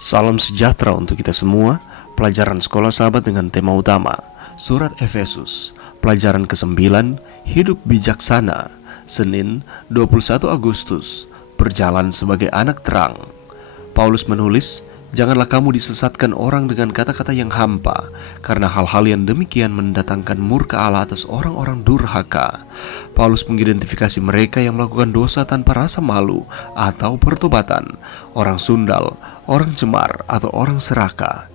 Salam sejahtera untuk kita semua. Pelajaran Sekolah Sahabat dengan tema utama Surat Efesus, pelajaran ke-9, Hidup Bijaksana. Senin 21 Agustus, berjalan sebagai anak terang. Paulus menulis, "Janganlah kamu disesatkan orang dengan kata-kata yang hampa, karena hal-hal yang demikian mendatangkan murka Allah atas orang-orang durhaka." Paulus mengidentifikasi mereka yang melakukan dosa tanpa rasa malu atau pertobatan, orang sundal, orang cemar, atau orang serakah.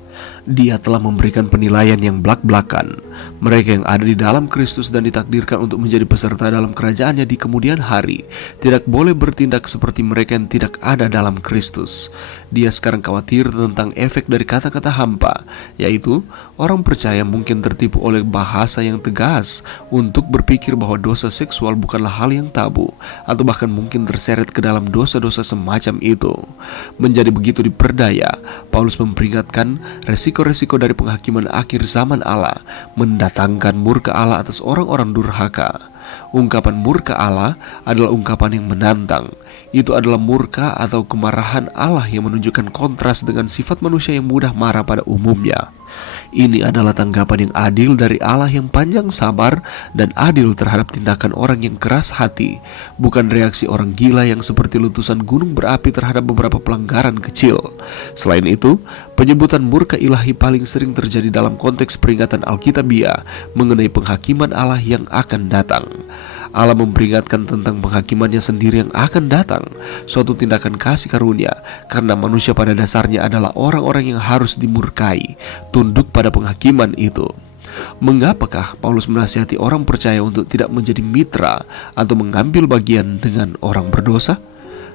Dia telah memberikan penilaian yang blak-blakan. Mereka yang ada di dalam Kristus dan ditakdirkan untuk menjadi peserta dalam kerajaannya di kemudian hari tidak boleh bertindak seperti mereka yang tidak ada dalam Kristus. Dia sekarang khawatir tentang efek dari kata-kata hampa, yaitu orang percaya mungkin tertipu oleh bahasa yang tegas untuk berpikir bahwa dosa seksual bukanlah hal yang tabu, atau bahkan mungkin terseret ke dalam dosa-dosa semacam itu. Menjadi begitu diperdaya, Paulus memperingatkan resiko-resiko dari penghakiman akhir zaman Allah mendatangkan murka Allah atas orang-orang durhaka. Ungkapan murka Allah adalah ungkapan yang menantang. Itu adalah murka atau kemarahan Allah yang menunjukkan kontras dengan sifat manusia yang mudah marah pada umumnya. Ini adalah tanggapan yang adil dari Allah yang panjang sabar dan adil terhadap tindakan orang yang keras hati, bukan reaksi orang gila yang seperti letusan gunung berapi terhadap beberapa pelanggaran kecil. Selain itu, penyebutan murka ilahi paling sering terjadi dalam konteks peringatan Alkitabiah mengenai penghakiman Allah yang akan datang. Allah memperingatkan tentang penghakimannya sendiri yang akan datang, suatu tindakan kasih karunia, karena manusia pada dasarnya adalah orang-orang yang harus dimurkai, tunduk pada penghakiman itu. Mengapakah Paulus menasihati orang percaya untuk tidak menjadi mitra atau mengambil bagian dengan orang berdosa?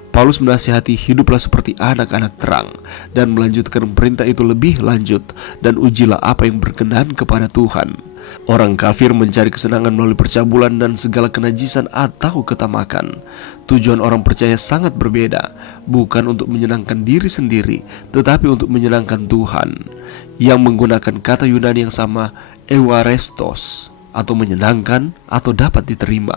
Paulus menasihati hiduplah seperti anak-anak terang, dan melanjutkan perintah itu lebih lanjut, dan ujilah apa yang berkenan kepada Tuhan. Orang kafir mencari kesenangan melalui percabulan dan segala kenajisan atau ketamakan. Tujuan orang percaya sangat berbeda, bukan untuk menyenangkan diri sendiri, tetapi untuk menyenangkan Tuhan, yang menggunakan kata Yunani yang sama, euarestos, atau menyenangkan atau dapat diterima.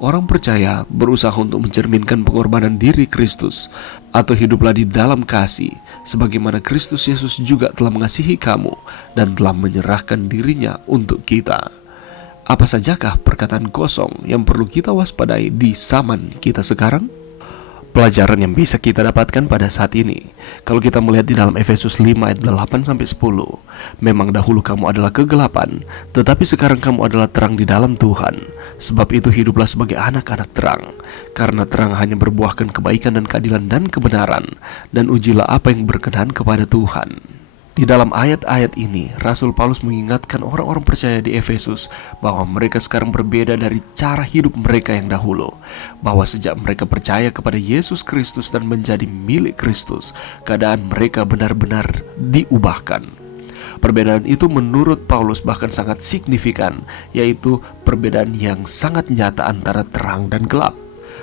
Orang percaya berusaha untuk mencerminkan pengorbanan diri Kristus, atau hiduplah di dalam kasih, sebagaimana Kristus Yesus juga telah mengasihi kamu dan telah menyerahkan dirinya untuk kita. Apa sajakah perkataan kosong yang perlu kita waspadai di zaman kita sekarang? Pelajaran yang bisa kita dapatkan pada saat ini, kalau kita melihat di dalam Efesus 5 ayat 8-10, memang dahulu kamu adalah kegelapan, tetapi sekarang kamu adalah terang di dalam Tuhan. Sebab itu hiduplah sebagai anak-anak terang, karena terang hanya berbuahkan kebaikan dan keadilan dan kebenaran, dan ujilah apa yang berkenan kepada Tuhan. Di dalam ayat-ayat ini, Rasul Paulus mengingatkan orang-orang percaya di Efesus bahwa mereka sekarang berbeda dari cara hidup mereka yang dahulu, bahwa sejak mereka percaya kepada Yesus Kristus dan menjadi milik Kristus, keadaan mereka benar-benar diubahkan. Perbedaan itu menurut Paulus bahkan sangat signifikan, yaitu perbedaan yang sangat nyata antara terang dan gelap.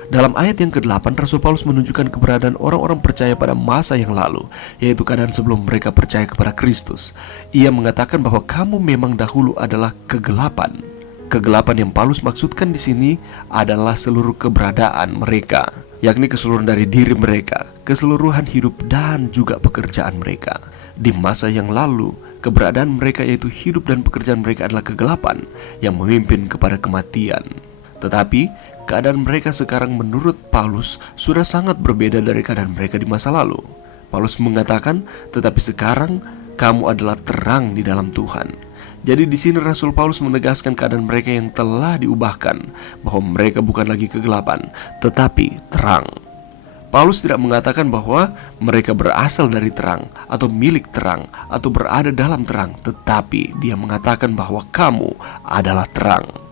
Dalam ayat yang ke-8, Rasul Paulus menunjukkan keberadaan orang-orang percaya pada masa yang lalu, yaitu keadaan sebelum mereka percaya kepada Kristus. Ia mengatakan bahwa kamu memang dahulu adalah kegelapan. Kegelapan yang Paulus maksudkan di sini adalah seluruh keberadaan mereka, yakni keseluruhan dari diri mereka, keseluruhan hidup dan juga pekerjaan mereka. Di masa yang lalu, keberadaan mereka yaitu hidup dan pekerjaan mereka adalah kegelapan yang memimpin kepada kematian. Tetapi keadaan mereka sekarang menurut Paulus sudah sangat berbeda dari keadaan mereka di masa lalu. Paulus mengatakan, tetapi sekarang kamu adalah terang di dalam Tuhan. Jadi di sini Rasul Paulus menegaskan keadaan mereka yang telah diubahkan, bahwa mereka bukan lagi kegelapan, tetapi terang. Paulus tidak mengatakan bahwa mereka berasal dari terang, atau milik terang, atau berada dalam terang, tetapi dia mengatakan bahwa kamu adalah terang.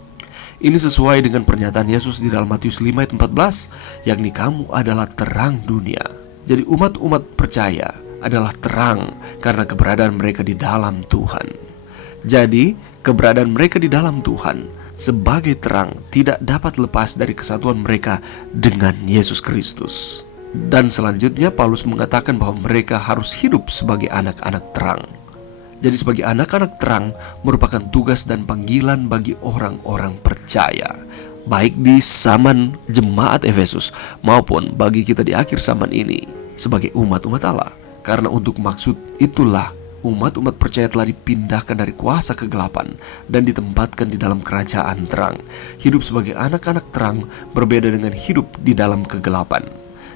Ini sesuai dengan pernyataan Yesus di dalam Matius 5 ayat 14, yakni kamu adalah terang dunia. Jadi umat-umat percaya adalah terang karena keberadaan mereka di dalam Tuhan. Jadi keberadaan mereka di dalam Tuhan sebagai terang tidak dapat lepas dari kesatuan mereka dengan Yesus Kristus. Dan selanjutnya Paulus mengatakan bahwa mereka harus hidup sebagai anak-anak terang. Jadi sebagai anak-anak terang merupakan tugas dan panggilan bagi orang-orang percaya, baik di zaman jemaat Efesus maupun bagi kita di akhir zaman ini sebagai umat-umat Allah. Karena untuk maksud itulah umat-umat percaya telah dipindahkan dari kuasa kegelapan dan ditempatkan di dalam kerajaan terang. Hidup sebagai anak-anak terang berbeda dengan hidup di dalam kegelapan.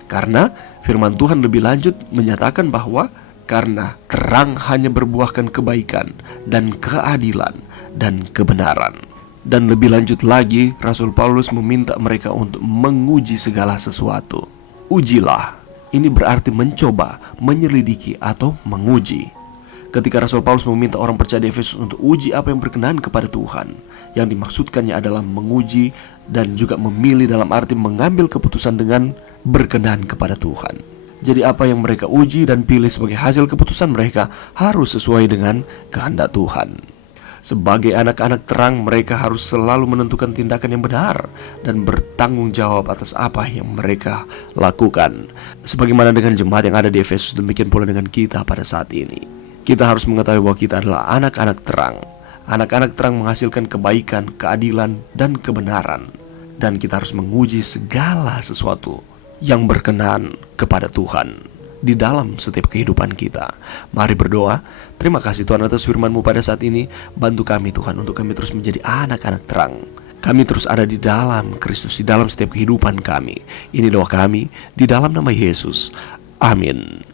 Karena firman Tuhan lebih lanjut menyatakan bahwa karena terang hanya berbuahkan kebaikan dan keadilan dan kebenaran. Dan lebih lanjut lagi, Rasul Paulus meminta mereka untuk menguji segala sesuatu. Ujilah, ini berarti mencoba, menyelidiki atau menguji. Ketika Rasul Paulus meminta orang percaya di Efesus untuk uji apa yang berkenan kepada Tuhan, yang dimaksudkannya adalah menguji dan juga memilih dalam arti mengambil keputusan dengan berkenan kepada Tuhan. Jadi apa yang mereka uji dan pilih sebagai hasil keputusan mereka harus sesuai dengan kehendak Tuhan. Sebagai anak-anak terang, mereka harus selalu menentukan tindakan yang benar dan bertanggung jawab atas apa yang mereka lakukan. Sebagaimana dengan jemaat yang ada di Efesus, demikian pula dengan kita pada saat ini. Kita harus mengetahui bahwa kita adalah anak-anak terang. Anak-anak terang menghasilkan kebaikan, keadilan, dan kebenaran. Dan kita harus menguji segala sesuatu yang berkenan kepada Tuhan di dalam setiap kehidupan kita. Mari berdoa. Terima kasih Tuhan atas firman-Mu pada saat ini. Bantu kami Tuhan untuk kami terus menjadi anak-anak terang. Kami terus ada di dalam Kristus, di dalam setiap kehidupan kami. Ini doa kami di dalam nama Yesus. Amin.